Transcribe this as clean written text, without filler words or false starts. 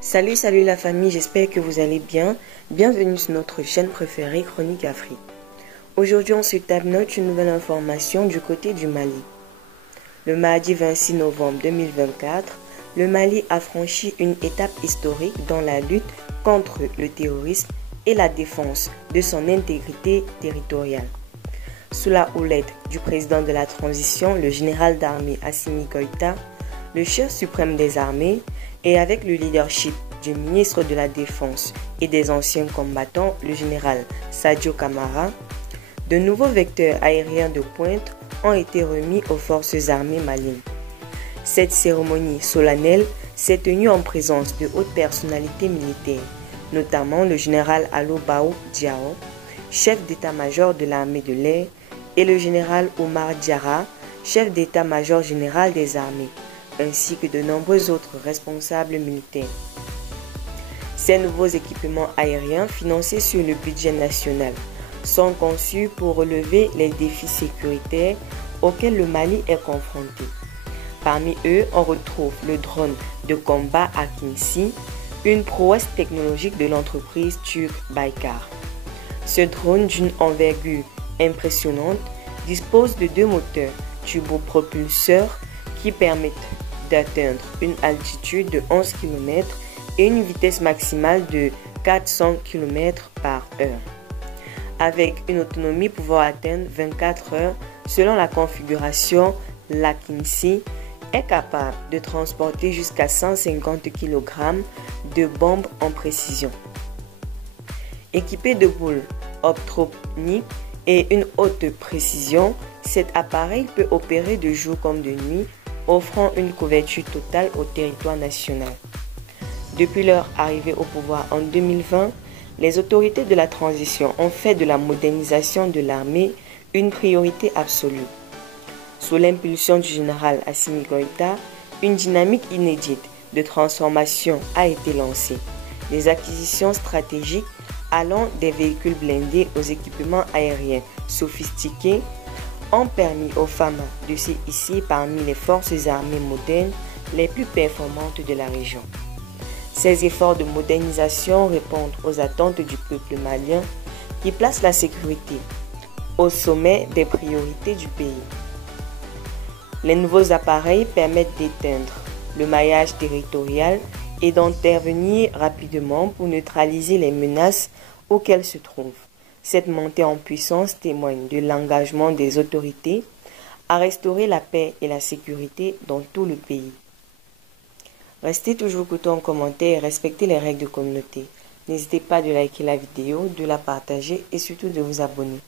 Salut la famille, j'espère que vous allez bien. Bienvenue sur notre chaîne préférée Chronique Afrique. Aujourd'hui, on se note une nouvelle information du côté du Mali. Le mardi 26 novembre 2024, le Mali a franchi une étape historique dans la lutte contre le terrorisme et la défense de son intégrité territoriale. Sous la houlette du président de la transition, le général d'armée Assimi Goïta, le chef suprême des armées, et avec le leadership du ministre de la Défense et des anciens combattants, le général Sadio Kamara, de nouveaux vecteurs aériens de pointe ont été remis aux forces armées maliennes. Cette cérémonie solennelle s'est tenue en présence de hautes personnalités militaires, notamment le général Alobaou Diao, chef d'état-major de l'armée de l'air, et le général Omar Diarra, chef d'état-major général des armées, ainsi que de nombreux autres responsables militaires. Ces nouveaux équipements aériens financés sur le budget national sont conçus pour relever les défis sécuritaires auxquels le Mali est confronté. Parmi eux, on retrouve le drone de combat Akinci, une prouesse technologique de l'entreprise turque Baykar. Ce drone d'une envergure impressionnante dispose de deux moteurs turbopropulseurs qui permettent d'atteindre une altitude de 11 km et une vitesse maximale de 400 km par heure. Avec une autonomie pouvant atteindre 24 heures selon la configuration, l'Akinci est capable de transporter jusqu'à 150 kg de bombes en précision. Équipé de boules optroniques et une haute précision, cet appareil peut opérer de jour comme de nuit, offrant une couverture totale au territoire national. Depuis leur arrivée au pouvoir en 2020, les autorités de la transition ont fait de la modernisation de l'armée une priorité absolue. Sous l'impulsion du général Assimi Goïta, une dynamique inédite de transformation a été lancée. Les acquisitions stratégiques allant des véhicules blindés aux équipements aériens sophistiqués ont permis aux femmes de se hisser parmi les forces armées modernes les plus performantes de la région. Ces efforts de modernisation répondent aux attentes du peuple malien qui place la sécurité au sommet des priorités du pays. Les nouveaux appareils permettent d'éteindre le maillage territorial et d'intervenir rapidement pour neutraliser les menaces auxquelles se trouvent. Cette montée en puissance témoigne de l'engagement des autorités à restaurer la paix et la sécurité dans tout le pays. Restez toujours courtois en commentaire et respectez les règles de communauté. N'hésitez pas de liker la vidéo, de la partager et surtout de vous abonner.